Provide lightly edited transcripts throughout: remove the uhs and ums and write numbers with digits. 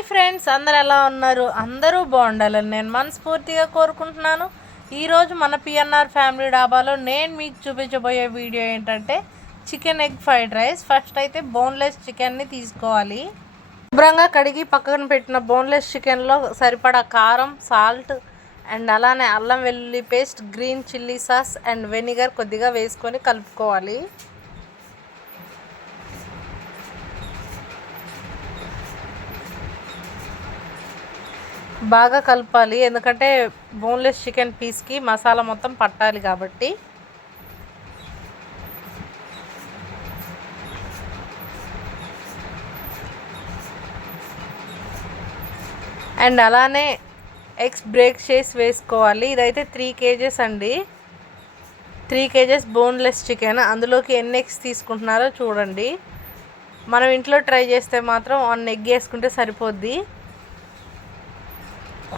Hi friends, అందరు ఎలా ఉన్నారు? అందరూ బాగుండాలని నేను మనస్ఫూర్తిగా కోరుకుంటున్నాను. ఈరోజు మన పిఎన్ఆర్ ఫ్యామిలీ డాబాలో నేను మీకు చూపించబోయే వీడియో ఏంటంటే chicken egg fried rice. First అయితే బోన్లెస్ చికెన్ని తీసుకోవాలి. శుభ్రంగా కడిగి పక్కన పెట్టిన బోన్లెస్ చికెన్లో సరిపడా కారం, సాల్ట్ అండ్ అలానే అల్లం వెల్లుల్లి paste, green chilli sauce and vinegar కొద్దిగా వేసుకొని కలుపుకోవాలి. బాగా కలపాలి, ఎందుకంటే బోన్లెస్ చికెన్ పీస్కి మసాలా మొత్తం పట్టాలి కాబట్టి. అండ్ అలానే ఎగ్స్ బ్రేక్ చేసి వేసుకోవాలి. ఇదైతే 3 kgs అండి. 3 kgs బోన్లెస్ చికెన్. అందులోకి ఎన్ని ఎగ్స్ తీసుకుంటున్నారో చూడండి. మనం ఇంట్లో ట్రై చేస్తే మాత్రం 1 ఎగ్ వేసుకుంటే సరిపోద్ది.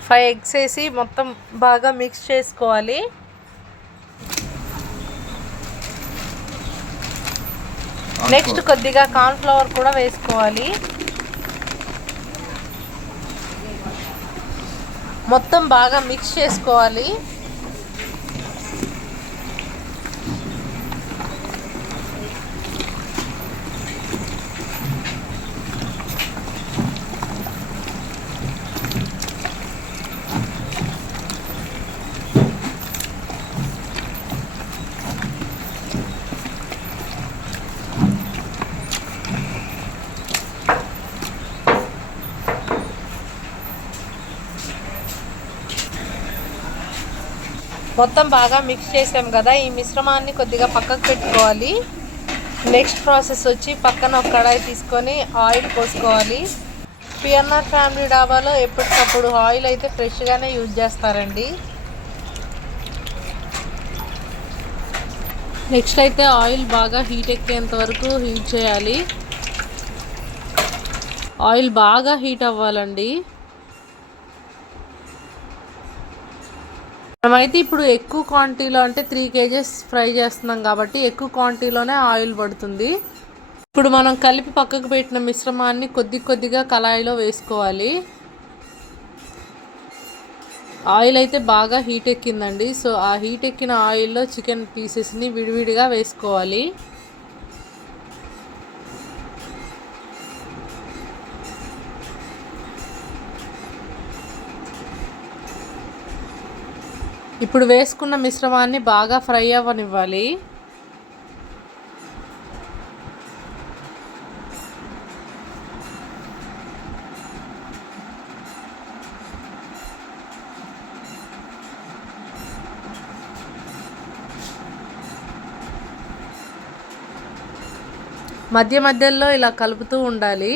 5 ఎగ్స్ వేసి మొత్తం బాగా మిక్స్ చేసుకోవాలి. నెక్స్ట్ కొద్దిగా కార్న్ఫ్లవర్ కూడా వేసుకోవాలి. మొత్తం బాగా మిక్స్ చేసుకోవాలి. మొత్తం బాగా మిక్స్ చేసాం కదా, ఈ మిశ్రమాన్ని కొద్దిగా పక్కకు పెట్టుకోవాలి. నెక్స్ట్ ప్రాసెస్ వచ్చి పక్కన ఒక కడాయి తీసుకొని ఆయిల్ పోసుకోవాలి. పిఎన్ఆర్ ఫ్యామిలీ డాబాలో ఎప్పటికప్పుడు ఆయిల్ అయితే ఫ్రెష్గానే యూజ్ చేస్తారండి. నెక్స్ట్ అయితే ఆయిల్ బాగా హీట్ ఎక్కేంత వరకు హీట్ చేయాలి. ఆయిల్ బాగా హీట్ అవ్వాలండి. మనమైతే ఇప్పుడు ఎక్కువ క్వాంటిటీలో అంటే 3 kgs ఫ్రై చేస్తున్నాం కాబట్టి ఎక్కువ క్వాంటిటీలోనే ఆయిల్ పడుతుంది. ఇప్పుడు మనం కలిపి పక్కకు పెట్టిన మిశ్రమాన్ని కొద్దిగా కళాయిలో వేసుకోవాలి. ఆయిల్ అయితే బాగా హీట్ ఎక్కిందండి. సో ఆ హీట్ ఎక్కిన ఆయిల్లో చికెన్ పీసెస్ని విడివిడిగా వేసుకోవాలి. ఇప్పుడు వేసుకున్న మిశ్రమాన్ని బాగా ఫ్రై అవ్వనివ్వాలి. మధ్యలో ఇలా కలుపుతూ ఉండాలి.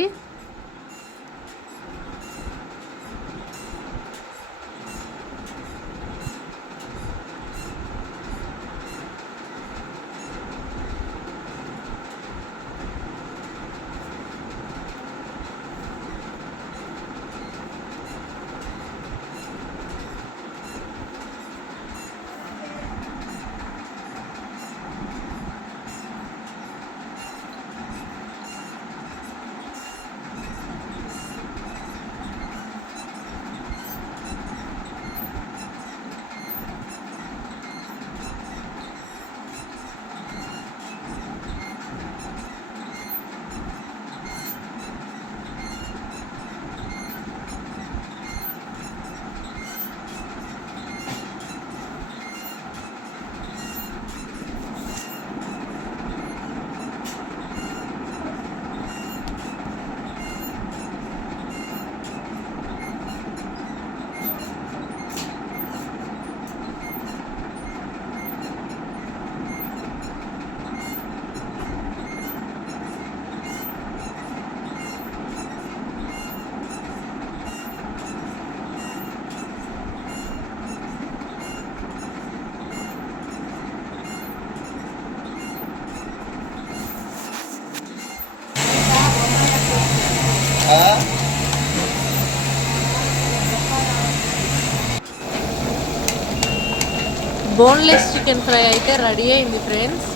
బోన్లెస్ చికెన్ ఫ్రై అయితే రెడీ అయింది ఫ్రెండ్స్.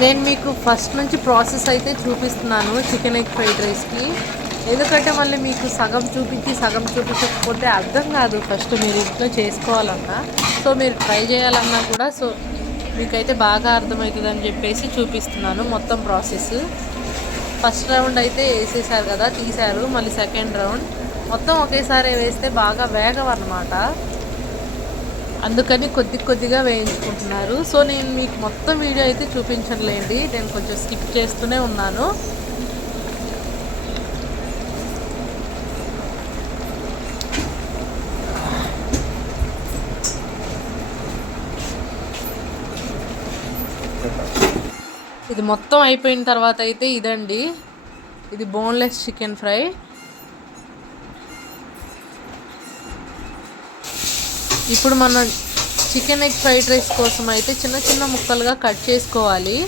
నేను మీకు ఫస్ట్ నుంచి ప్రాసెస్ అయితే చూపిస్తున్నాను చికెన్ ఎగ్ ఫ్రైడ్ రైస్కి. ఎందుకంటే మళ్ళీ మీకు సగం చూపించి సగం చూపించకపోతే అర్థం కాదు ఫస్ట్ మీరు ఇంట్లో చేసుకోవాలన్నా. సో మీరు ట్రై చేయాలన్నా కూడా సో మీకైతే బాగా అర్థమవుతుందని చెప్పేసి చూపిస్తున్నాను మొత్తం ప్రాసెస్. ఫస్ట్ రౌండ్ అయితే వేసేసారు కదా, తీశారు. మళ్ళీ సెకండ్ రౌండ్ మొత్తం ఒకేసారి వేస్తే బాగా వేగం అన్నమాట. అందుకని కొద్దిగా వేయించుకుంటున్నారు. సో నేను మీకు మొత్తం వీడియో అయితే చూపించలేండి, నేను కొంచెం స్కిప్ చేస్తూనే ఉన్నాను. ఇది మొత్తం అయిపోయిన తర్వాత అయితే ఇదండి, ఇది బోన్లెస్ చికెన్ ఫ్రై. ఇప్పుడు మన చికెన్ ఎగ్ ఫ్రైడ్ రైస్ కోసం అయితే చిన్న చిన్న ముక్కలుగా కట్ చేసుకోవాలి.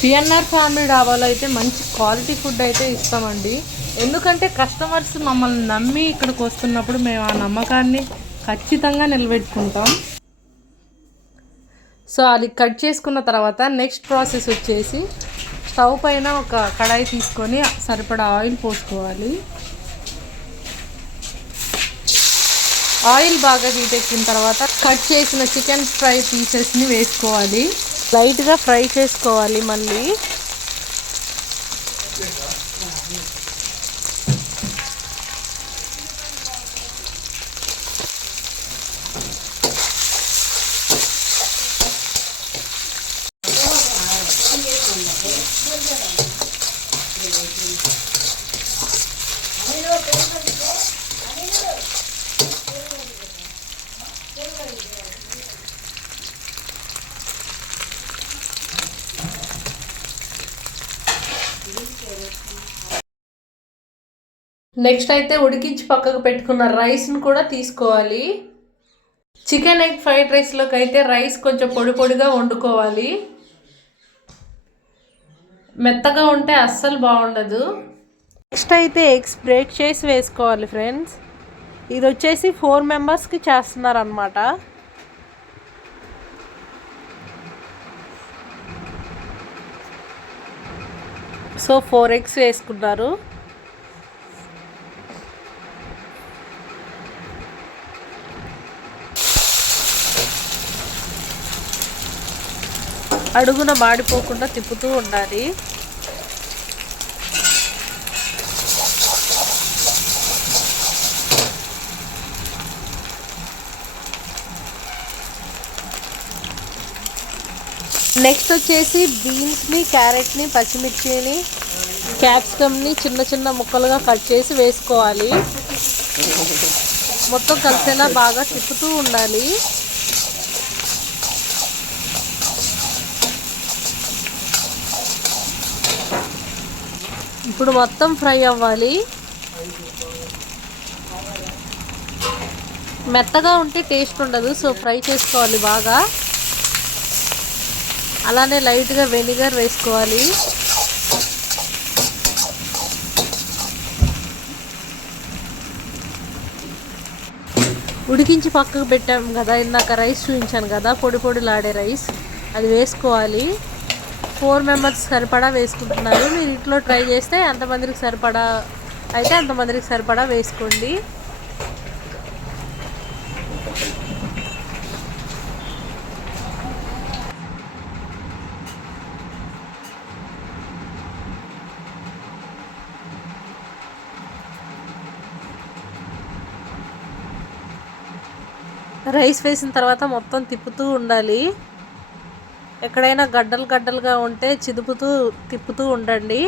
పిఎన్ఆర్ ఫ్యామిలీ డాబాలో అయితే మంచి క్వాలిటీ ఫుడ్ అయితే ఇస్తామండి. ఎందుకంటే కస్టమర్స్ మమ్మల్ని నమ్మి ఇక్కడికి వస్తున్నప్పుడు మేము ఆ నమ్మకాన్ని ఖచ్చితంగా నిలబెట్టుకుంటాం. సో అది కట్ చేసుకున్న తర్వాత నెక్స్ట్ ప్రాసెస్ వచ్చేసి స్టవ్ పైన ఒక కడాయి తీసుకొని సరిపడా ఆయిల్ పోసుకోవాలి. ఆయిల్ బాగా హీట్ ఎక్కిన తర్వాత కట్ చేసిన చికెన్ ఫ్రై పీసెస్ని వేసుకోవాలి. లైట్గా ఫ్రై చేసుకోవాలి. మళ్ళీ నెక్స్ట్ అయితే ఉడికించి పక్కకు పెట్టుకున్న రైస్ను కూడా తీసుకోవాలి. చికెన్ ఎగ్ ఫ్రైడ్ రైస్లోకి అయితే రైస్ కొంచెం పొడి పొడిగా వండుకోవాలి. మెత్తగా ఉంటే అస్సలు బాగుండదు. నెక్స్ట్ అయితే ఎగ్స్ బ్రేక్ చేసి వేసుకోవాలి ఫ్రెండ్స్. ఇది వచ్చేసి 4 మెంబర్స్కి చేస్తున్నారు అన్నమాట. సో 4 ఎగ్స్ వేసుకున్నారు. అడుగున మాడిపోకుండా తిప్పుతూ ఉండాలి. నెక్స్ట్ వచ్చేసి బీన్స్ని, క్యారెట్ని, పచ్చిమిర్చిని, క్యాప్సికమ్ని చిన్న చిన్న ముక్కలుగా కట్ చేసి వేసుకోవాలి. మొత్తం కలిసేలా బాగా తిప్పుతూ ఉండాలి. ఇప్పుడు మొత్తం ఫ్రై అవ్వాలి. మెత్తగా ఉంటే టేస్ట్ ఉండదు. సో ఫ్రై చేసుకోవాలి బాగా. అలానే లైట్గా వెనిగర్ వేసుకోవాలి. ఉడికించి పక్కకు పెట్టాము కదా, ఇందాక రైస్ చూపించాను కదా, పొడి పొడిలాడే రైస్, అది వేసుకోవాలి. 4 మెంబర్స్ సరిపడా వేసుకుంటున్నారు. మీరు ఇంట్లో ట్రై చేస్తే ఎంతమందికి సరిపడా అయితే అంతమందికి సరిపడా వేసుకోండి. రైస్ వేసిన తర్వాత మొత్తం తిప్పుతూ ఉండాలి. ఎక్కడైనా గడ్డలు గడ్డలుగా ఉంటే చిదుపుతూ తిప్పుతూ ఉండండి.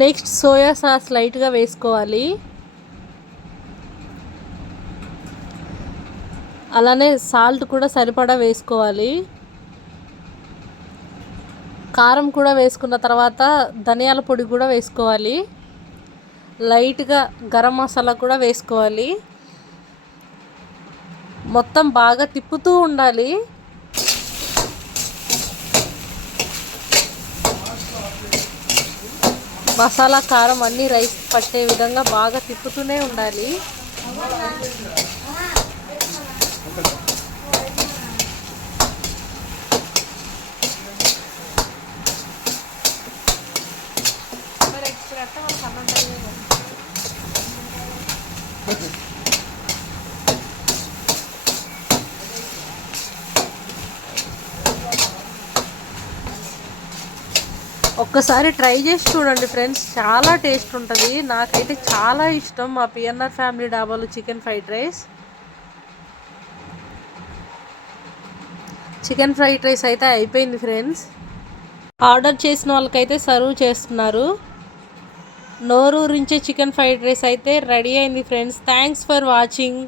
నెక్స్ట్ సోయా సాస్ లైట్గా వేసుకోవాలి. అలానే సాల్ట్ కూడా సరిపడా వేసుకోవాలి. కారం కూడా వేసుకున్న తర్వాత ధనియాల పొడి కూడా వేసుకోవాలి, లైట్గా గరం మసాలా కూడా వేసుకోవాలి. మొత్తం బాగా తిప్పుతూ ఉండాలి. మసాలా కారం అన్నీ రైస్ పట్టే విధంగా బాగా తిప్పుతూనే ఉండాలి. ఒక్కసారి ట్రై చేసి చూడండి ఫ్రెండ్స్, చాలా టేస్ట్ ఉంటుంది. నాకైతే చాలా ఇష్టం మా పిఎన్ఆర్ ఫ్యామిలీ డాబాలో chicken fried rice. Chicken fried rice అయితే అయిపోయింది ఫ్రెండ్స్. ఆర్డర్ చేసిన వాళ్ళకైతే సర్వ్ చేస్తున్నారు. నోరూరించే చికెన్ ఫ్రైడ్ రైస్ అయితే రెడీ అయింది ఫ్రెండ్స్. Thanks for watching.